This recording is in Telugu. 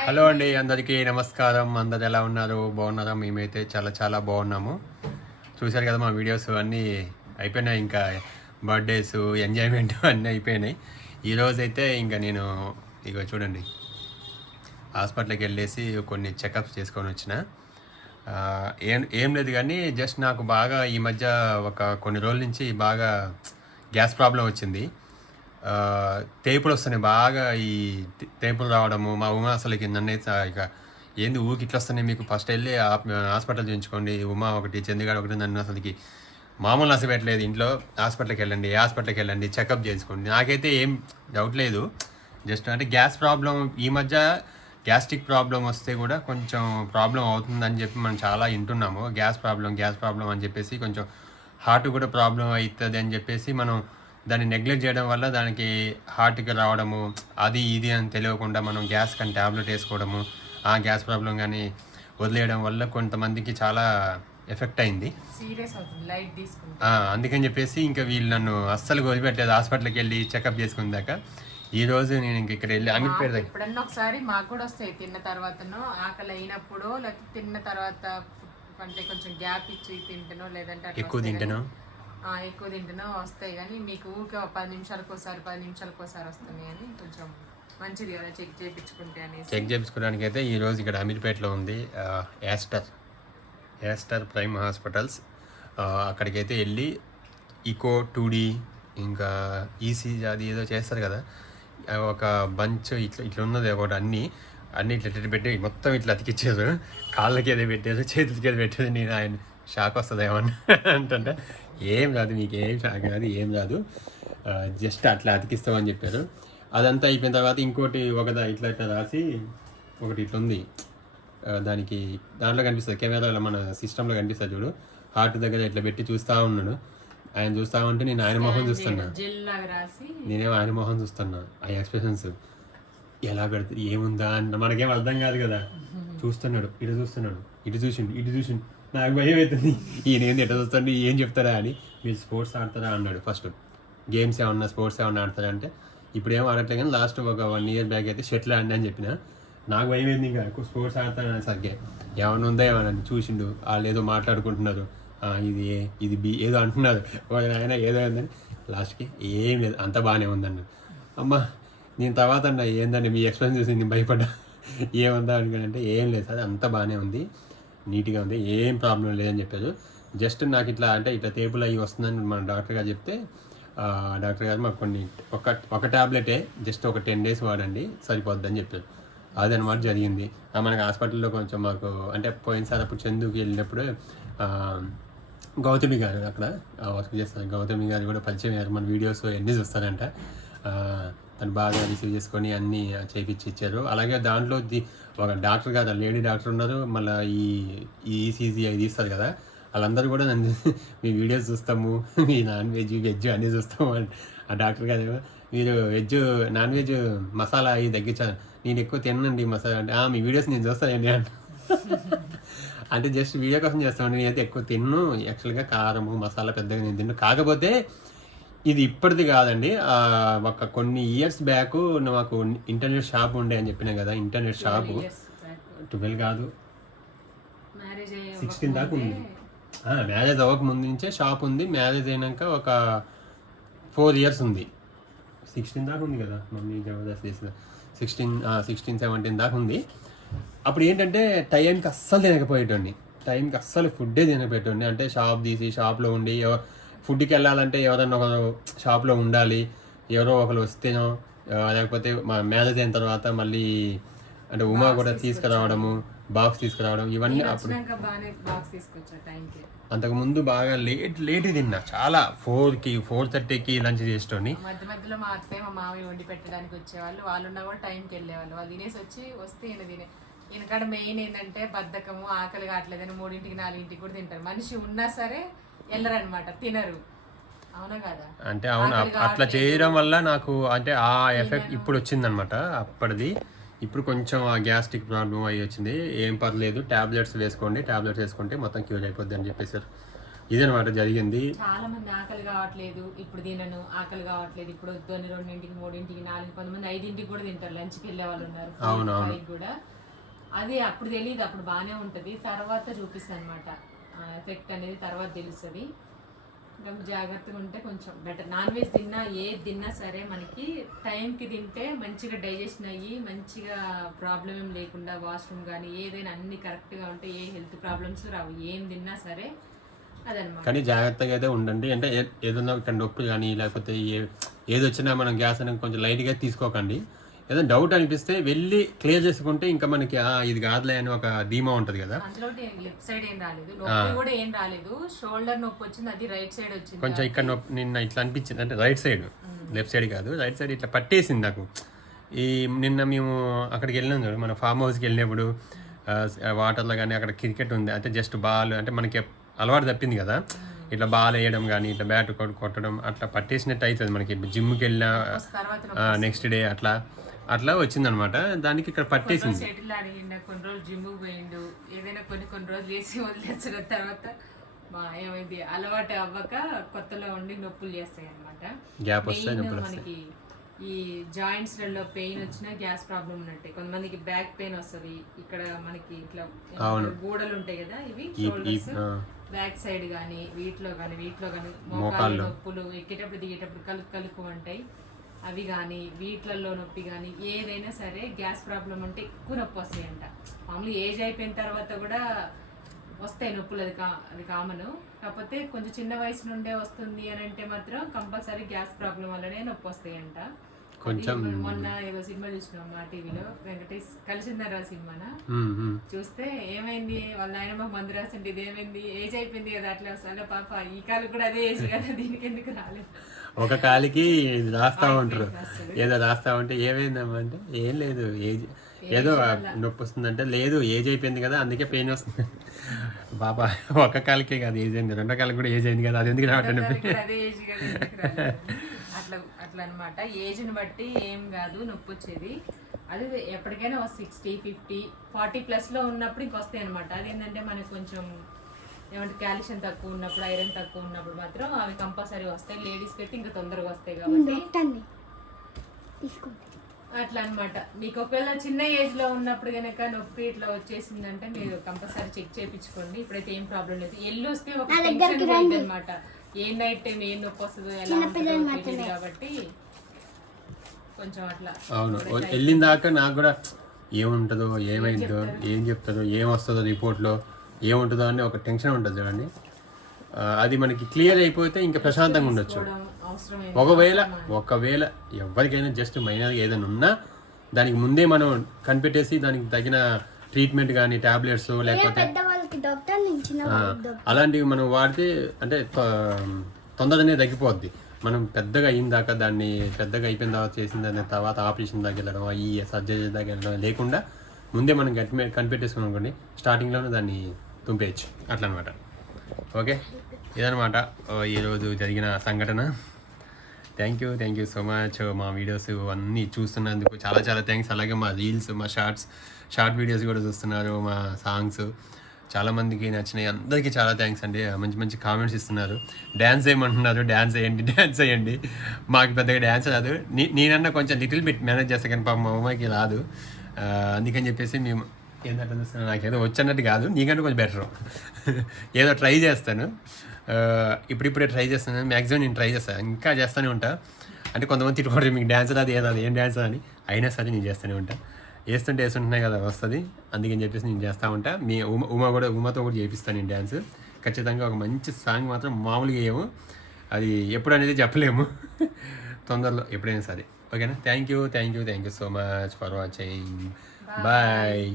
హలో అండి, అందరికీ నమస్కారం. అందరు ఎలా ఉన్నారు? బాగున్నారా? మేమైతే చాలా చాలా బాగున్నాము. చూశారు కదా మా వీడియోస్ అన్నీ అయిపోయినాయి. ఇంకా బర్త్డేస్ ఎంజాయ్మెంట్ అన్నీ అయిపోయినాయి. ఈరోజైతే ఇంకా నేను ఇక చూడండి హాస్పిటల్కి వెళ్ళేసి కొన్ని చెకప్స్ చేసుకొని వచ్చిన. ఏం లేదు కానీ జస్ట్ నాకు బాగా ఈ మధ్య కొన్ని రోజుల నుంచి బాగా గ్యాస్ ప్రాబ్లం వచ్చింది. తేపులు వస్తున్నాయి బాగా. ఈ తేపులు రావడము మా ఉమా అసలుకి నన్ను ఇక ఏంది ఊరికి ఇట్లా వస్తున్నాయి మీకు, ఫస్ట్ వెళ్ళి హాస్పిటల్ చేయించుకోండి. ఉమా ఒకటి, చందిగాడు ఒకటి నన్ను అసలుకి మామూలు నచ్చబెట్టలేదు. ఇంట్లో హాస్పిటల్కి వెళ్ళండి, హాస్పిటల్కి వెళ్ళండి, చెకప్ చేసుకోండి. నాకైతే ఏం డౌట్ లేదు. జస్ట్ అంటే గ్యాస్ ప్రాబ్లం ఈ మధ్య గ్యాస్ట్రిక్ ప్రాబ్లం వస్తే కూడా కొంచెం ప్రాబ్లం అవుతుందని చెప్పి మనం చాలా వింటున్నాము. గ్యాస్ ప్రాబ్లం అని చెప్పేసి కొంచెం హార్ట్ కూడా ప్రాబ్లం అవుతుంది అని చెప్పేసి మనం దాన్ని నెగ్లెక్ట్ చేయడం వల్ల దానికి హార్ట్కి రావడము, అది ఇది అని తెలియకుండా మనం గ్యాస్ కానీ ట్యాబ్లెట్ వేసుకోవడము, ఆ గ్యాస్ ప్రాబ్లం కానీ వదిలేయడం వల్ల కొంతమందికి చాలా ఎఫెక్ట్ అయింది. అందుకని చెప్పేసి ఇంకా వీళ్ళు నన్ను అస్సలు వదిలిపెట్టలేదు. హాస్పిటల్కి వెళ్ళి చెకప్ చేసుకున్నాక ఈరోజు నేను ఇంక ఇక్కడ వెళ్ళి అమీర్పేట ఎప్పుడన్నా ఒకసారి మాకు కూడా వస్తాయి, తిన్న తర్వాతనో ఆకలి అయినప్పుడు, లేకపోతే తిన్న తర్వాత అంటే కొంచెం గ్యాప్ ఇచ్చి తింటానో, లేదంటే ఎక్కువ తింటానో వస్తాయి. కానీ మీకు ఊరికే 10 నిమిషాలకు ఒకసారి వస్తున్నాయి అని కొంచెం మంచిది కదా చెక్ చేయించుకుంటే అని. చెక్ చేయించుకోవడానికి అయితే ఈరోజు ఇక్కడ అమీర్పేటలో ఉంది యాస్టర్ ప్రైమ్ హాస్పిటల్స్. అక్కడికైతే వెళ్ళి ఈకో 2D ఇంకా ఈసీజీ అది ఏదో చేస్తారు కదా, ఒక బంచ్ ఇట్లా ఉన్నది ఒకటి, అన్నీ ఇట్లా పెట్టి మొత్తం ఇట్లా అతికిచ్చారు. కాళ్ళకి ఏదో పెట్టారు, చేతులకి ఏదో పెట్టారు. నేను ఆయన షాక్ వస్తుంది ఏమన్నా అంటే ఏం రాదు, మీకు ఏం షాక్ కాదు, ఏం రాదు, జస్ట్ అట్లా అతికిస్తామని చెప్పారు. అదంతా అయిపోయిన తర్వాత ఇంకోటి ఇట్లా రాసి ఒకటి ఇట్లా ఉంది, దాంట్లో కనిపిస్తుంది, కెమెరాలో మన సిస్టంలో కనిపిస్తుంది చూడు, హార్ట్ దగ్గర ఇట్లా పెట్టి చూస్తూ ఉన్నాడు. ఆయన చూస్తా ఉంటే నేను ఆయన మొహం చూస్తున్నా, నేనేమో ఆయన మొహం చూస్తున్నా. ఆ ఎక్స్ప్రెషన్స్ ఎలా పెడతారు, ఏముందా అంటే మనకేం అర్థం కాదు కదా. చూస్తున్నాడు, ఇటు చూసిండు. నాకు భయం అవుతుంది, ఈయన ఏంది ఎట్లా చూస్తాడు, ఏం చెప్తారా అని. మీరు స్పోర్ట్స్ ఆడతారా అన్నాడు. ఫస్ట్ గేమ్స్ ఏమన్నా స్పోర్ట్స్ ఏమన్నా ఆడతారా అంటే ఇప్పుడు ఏమో ఆడట్లేదు, కానీ లాస్ట్ ఒక 1 year బ్యాక్ అయితే షటిల్ ఆడినా అని చెప్పిన. నాకు భయం అయింది, ఇంకా స్పోర్ట్స్ ఆడతానని సరిగ్గా ఏమైనా ఉందా ఏమన్నా చూసిండు. వాళ్ళు ఏదో మాట్లాడుకుంటున్నారు, ఇది బి ఏదో అంటున్నారు, ఆయన ఏదో అయిందని. లాస్ట్కి ఏం లేదు, అంత బాగానే ఉందన్నాడు. అమ్మ నేను తర్వాత అన్న ఏందండి మీ ఎక్స్ప్లెయిన్ చూసి నేను భయపడ్డా, ఏముందా అనుకుంటే ఏం లేదు సార్, అంత బాగానే ఉంది, నీట్గా ఉంది, ఏం ప్రాబ్లం లేదని చెప్పారు. జస్ట్ నాకు ఇట్లా తేపులు అవి వస్తుందని మన డాక్టర్ గారు చెప్తే, డాక్టర్ గారు మాకు ఒక ట్యాబ్లెటే జస్ట్ ఒక 10 days వాడండి సరిపోద్దని చెప్పారు. అదనమాట జరిగింది. మనకి హాస్పిటల్లో కొంచెం మాకు అంటే పోయినసారి అప్పుడు చందుకి వెళ్ళినప్పుడు గౌతమి గారు అక్కడ వర్క్ చేస్తారు. గౌతమి గారు కూడా పరిచయం అయ్యారు, మన వీడియోస్ ఎన్ని చూస్తారంట. తను బాగా రిసీవ్ చేసుకొని అన్నీ చేయించి ఇచ్చారు. అలాగే దాంట్లో ఒక డాక్టర్ గారు, లేడీ డాక్టర్ ఉన్నారు, మళ్ళీ ఈ ఈసీజీ అవి తీస్తారు కదా, వాళ్ళందరూ కూడా నన్ను మీ వీడియోస్ చూస్తాము, మీ నాన్ వెజ్ అన్నీ చూస్తాము. ఆ డాక్టర్ గారు మీరు నాన్ వెజ్ మసాలా అవి తగ్గించాను, నేను ఎక్కువ తినండి మసాలా అంటే మీ వీడియోస్ నేను చూస్తానండి అంటే జస్ట్ వీడియో కోసం చేస్తామండి, నేనైతే ఎక్కువ తిన్ను, యాక్చువల్గా కారము మసాలా పెద్దగా నేను తిన్ను. కాకపోతే ఇది ఇప్పటిది కాదండి, కొన్ని ఇయర్స్ బ్యాక్ మాకు ఇంటర్నెట్ షాప్ ఉండే అని చెప్పినా కదా. ఇంటర్నెట్ షాపు 12 కాదు 16 దాకా ఉంది. మ్యారేజ్ అవ్వక ముందు నుంచే షాప్ ఉంది, మ్యారేజ్ అయినాక ఒక 4 years ఉంది. 16 దాకా ఉంది కదా, మమ్మీ జబర్దస్త్ చేసిన 16-17 దాకా ఉంది. అప్పుడు ఏంటంటే టైంకి అస్సలు తినకపోయేటోడిని, ఫుడ్డే తినకపోయేటోడిని. అంటే షాప్లో ఉండి ఫుడ్కి వెళ్ళాలంటే ఎవరన్నా ఒకరు షాప్లో ఉండాలి, ఎవరో ఒకరు వస్తేనో, లేకపోతే మా మ్యారేజ్ అయిన తర్వాత మళ్ళీ అంటే ఉమా కూడా బాక్స్ తీసుకురావడం ఇవన్నీ. అప్పుడు అంతకుముందు బాగా లేట్ తిన్నా, చాలా 4:30కి లంచ్ చేసేటోని. మధ్యలో మా అత్తయ్య మా మామయ్య వండి పెట్టడానికి వచ్చేవాళ్ళు, వాళ్ళు ఉన్నా కూడా టైంకి వెళ్ళేవాళ్ళు. వాళ్ళు తినేసి వస్తే ఈయనకాడ మెయిన్ ఏంటంటే బద్ధకము, ఆకలి కావట్లేదని 3ంటికి 4ంటికి కూడా తింటారు. మనిషి ఉన్నా సరే వెళ్ళరనమాట, తినరు. అవునా కదా? అంటే అవును, అట్లా చేయడం వల్ల నాకు అంటే ఆ ఎఫెక్ట్ ఇప్పుడు వచ్చిందనమాట. అప్పటిది ఇప్పుడు కొంచెం ఆ గ్యాస్ట్రిక్ ప్రాబ్లం అయ్యి వచ్చింది. ఏం పర్లేదు, ట్యాబ్లెట్స్ వేసుకుంటే మొత్తం క్యూర్ అయిపోద్ది అని చెప్పేసారు. ఇదనమాట జరిగింది. చాలా మంది ఆకలి కావట్లేదు, ఇప్పుడు తినను, ఆకలి కావట్లేదు, ఇప్పుడు వద్దు అని 2ంటికి 3ంటికి 4 కొంతమంది 5ంటికి కూడా తింటారు, లంచ్కి వెళ్ళే వాళ్ళు ఉన్నారు. అవునవును కూడా అది అప్పుడు తెలియదు, అప్పుడు బాగానే ఉంటుంది, తర్వాత చూపిస్తుంది అనమాట ఎఫెక్ట్ అనేది తర్వాత తెలుస్తుంది. ఇంకా జాగ్రత్తగా ఉంటే కొంచెం బెటర్. నాన్ వెజ్ తిన్నా ఏది తిన్నా సరే మనకి టైంకి తింటే మంచిగా డైజెషన్ అయ్యి మంచిగా ప్రాబ్లం ఏం లేకుండా వాష్రూమ్ కానీ ఏదైనా అన్ని కరెక్ట్గా ఉంటే ఏ హెల్త్ ప్రాబ్లమ్స్ రావు, ఏం తిన్నా సరే అదనమాట. కానీ జాగ్రత్తగా అయితే ఉండండి. అంటే ఏదన్నా ఇక్కడ నొప్పి కానీ లేకపోతే ఏది వచ్చినా మనం గ్యాస్ అనేది కొంచెం లైట్గా తీసుకోకండి. ఏదైనా డౌట్ అనిపిస్తే వెళ్ళి క్లియర్ చేసుకుంటే ఇంకా మనకి ఇది కాదులే అని ఒక ధీమా ఉంటుంది కదా. అందులో లెఫ్ట్ సైడ్ ఏం రాలేదు, నొప్పి కూడా ఏం రాలేదు, షోల్డర్ నొప్పి వచ్చింది, అది రైట్ సైడ్ వచ్చింది. కొంచెం ఇక్కడ నొప్పి నిన్న ఇట్లా అనిపించింది, అంటే రైట్ సైడ్, లెఫ్ట్ సైడ్ కాదు, రైట్ సైడ్ ఇట్లా పట్టేసింది నాకు. నిన్న మేము అక్కడికి వెళ్ళినాం చూడు, మన ఫామ్ హౌస్కి వెళ్ళినప్పుడు వాటర్లో కానీ అక్కడ క్రికెట్ ఉంది, అంటే జస్ట్ బాల్, అంటే మనకి అలవాటు తప్పింది కదా, ఇట్లా బాల్ వేయడం కానీ ఇట్లా బ్యాట్ కొట్టడం అట్లా పట్టేసినట్టు అవుతుంది మనకి. జిమ్కి వెళ్ళిన నెక్స్ట్ డే అట్లా వచ్చిందనమాట, దానికి ఇక్కడ పట్టేసింది. షటిల్ ఆడిన కొన్ని రోజులు జిమ్ పోయిండు, ఏదైనా కొన్ని రోజులు వేసి వదిలేసిన తర్వాత ఏమైంది అలవాటు అవ్వక కొత్తలో ఉండి నొప్పులు చేస్తాయి అనమాట. గ్యాప్ వస్తాయి, మనకి ఈ జాయింట్స్ లలో పెయిన్ వచ్చినా గ్యాస్ ప్రాబ్లం ఉన్నట్టే. కొంతమందికి బ్యాక్ పెయిన్ వస్తుంది, ఇక్కడ మనకి ఇట్లా గోడలు ఉంటాయి కదా, ఇవి షోల్డర్స్ బ్యాక్ సైడ్ కానీ వీటిలో కానీ మోకాళ్ళ నొప్పులు, ఎక్కేటప్పుడు దిగేటప్పుడు కలుపు ఉంటాయి, అవి కానీ వీటిలలో నొప్పి కానీ ఏదైనా సరే గ్యాస్ ప్రాబ్లం ఉంటే ఎక్కువ నొప్పి వస్తాయంట. మామూలు ఏజ్ అయిపోయిన తర్వాత కూడా వస్తాయి నొప్పులు, అది కామన్. కాకపోతే కొంచెం చిన్న వయసు నుండే వస్తుంది అని అంటే మాత్రం కంపల్సరీ గ్యాస్ ప్రాబ్లం వల్లనే నొప్పి వస్తాయంట. కొంచెం మొన్న ఏదో సినిమా చూసినాం మా టీవీలో, వెంకటేష్ కలిసిందరా సినిమానా, చూస్తే ఏమైంది వాళ్ళ ఆయన మాకు మందు రాసింది, ఇదేమైంది ఏజ్ అయిపోయింది కదా, అట్లా వస్తా పాప ఈ కాలు కూడా అదే ఏజ్ కదా, దీనికి ఎందుకు రాలేదు. ఒక కాలికి రాస్తా ఉంటారు, ఏదో రాస్తా ఉంటే ఏమైందమ్మా అంటే ఏం లేదు ఏజ్ ఏదో నొప్పి వస్తుందంటే లేదు ఏజ్ అయిపోయింది కదా అందుకే పెయిన్ వస్తుంది. బాబా ఒక కాలికే కాదు ఏజ్ అయింది, రెండో కాలికి కూడా ఏజ్ అయింది కదా, అది ఎందుకు రావట్లేదు. అట్లా అనమాట, ఏజ్ని బట్టి ఏం కాదు నొప్పి వచ్చేది. అది ఎప్పటికైనా 60, 50, 40+ ఉన్నప్పుడు ఇంక వస్తాయి అనమాట. అదేంటంటే మనకు కొంచెం ఏమంటే కాల్షియం తక్కువ ఉన్నప్పుడు, ఐరన్ తక్కువ ఉన్నప్పుడు మాత్రం అవి కంపల్సరీ వస్తాయి. లేడీస్కి అయితే ఇంకా తొందరగా వస్తాయి కాబట్టి అట్లా అనమాట. మీకు ఒకవేళ చిన్న ఏజ్ లో ఉన్నప్పుడు కనుక నొప్పి ఇట్లా వచ్చేసిందంటే మీరు కంపల్సరీ చెక్ చేయించుకోండి. ఇప్పుడైతే ఏం ప్రాబ్లం లేదు. ఎల్లు వస్తే ఒక టెన్షన్ పోయింది అనమాట, ఏ నైట్ టైం ఏం నొప్పి వస్తుందో ఎలా ఉంటుందో కాబట్టి కొంచెం అట్లా. అవును, వెళ్ళిన దాకా నాకు కూడా ఏముంటుందో ఏమైందో ఏం చెప్తుందో ఏం వస్తుందో రిపోర్ట్లో ఏముంటుందో అని ఒక టెన్షన్ ఉంటుంది చూడండి. అది మనకి క్లియర్ అయిపోతే ఇంకా ప్రశాంతంగా ఉండొచ్చు. ఒకవేళ ఎవరికైనా జస్ట్ మైనర్గా ఏదైనా ఉన్నా దానికి ముందే మనం కనిపెట్టేసి దానికి తగిన ట్రీట్మెంట్ కానీ టాబ్లెట్స్ లేకపోతే అలాంటివి మనం వాడితే అంటే తొందరగానే తగ్గిపోద్ది. మనం పెద్దగా అయిన దాకా దాన్ని పెద్దగా అయిపోయిన తర్వాత చేసిన దాని తర్వాత ఆపరేషన్ దాకా వెళ్ళడం, ఈ సర్జరీ దాకా వెళ్ళడం లేకుండా ముందే మనం కనిపెట్టేసుకున్నాం అనుకోండి, స్టార్టింగ్లోనే దాన్ని తుంపేయచ్చు అట్లా అనమాట. ఓకే, ఇదనమాట ఈరోజు జరిగిన సంఘటన. Thank you so much. మా వీడియోస్ అన్నీ చూస్తున్నందుకు చాలా థ్యాంక్స్. అలాగే మా రీల్స్, మా షార్ట్ వీడియోస్ కూడా చూస్తున్నారు, మా సాంగ్స్ చాలామందికి నచ్చినాయి. అందరికీ చాలా థ్యాంక్స్ అండి. మంచి కామెంట్స్ ఇస్తున్నారు. డ్యాన్స్ చేయమంటున్నారు, డ్యాన్స్ చేయండి. మాకు పెద్దగా డ్యాన్స్ రాదు, నేనన్నా కొంచెం లిటిల్ బిట్ మేనేజ్ చేస్తాను కానీ పాప మా అమ్మాయికి రాదు. అందుకని చెప్పేసి మేము ఏంటంటే చూస్తున్నాను, నాకేదో వచ్చన్నట్టు కాదు, నీకంటే కొంచెం బెటర్. ఏదో ట్రై చేస్తాను, ఇప్పుడిప్పుడే ట్రై చేస్తాను. మ్యాక్సిమం నేను ట్రై చేస్తాను, ఇంకా చేస్తూనే ఉంటా. అంటే కొంతమంది తిట్టుకోవడం మీకు డ్యాన్స్ రాదు ఏం డ్యాన్స్ అని, అయినా సరే నేను చేస్తూనే ఉంటా. వేస్తుంటున్నాయి కదా వస్తుంది, అందుకని చెప్పేసి నేను చేస్తూ ఉంటా. మీ ఉమాతో కూడా చేపిస్తాను నేను డ్యాన్స్. ఖచ్చితంగా ఒక మంచి సాంగ్ మాత్రం మామూలుగా వేయము, అది ఎప్పుడు అనేది చెప్పలేము, తొందరలో ఎప్పుడైనా సరే. ఓకేనా? Thank you so much for watching. Bye.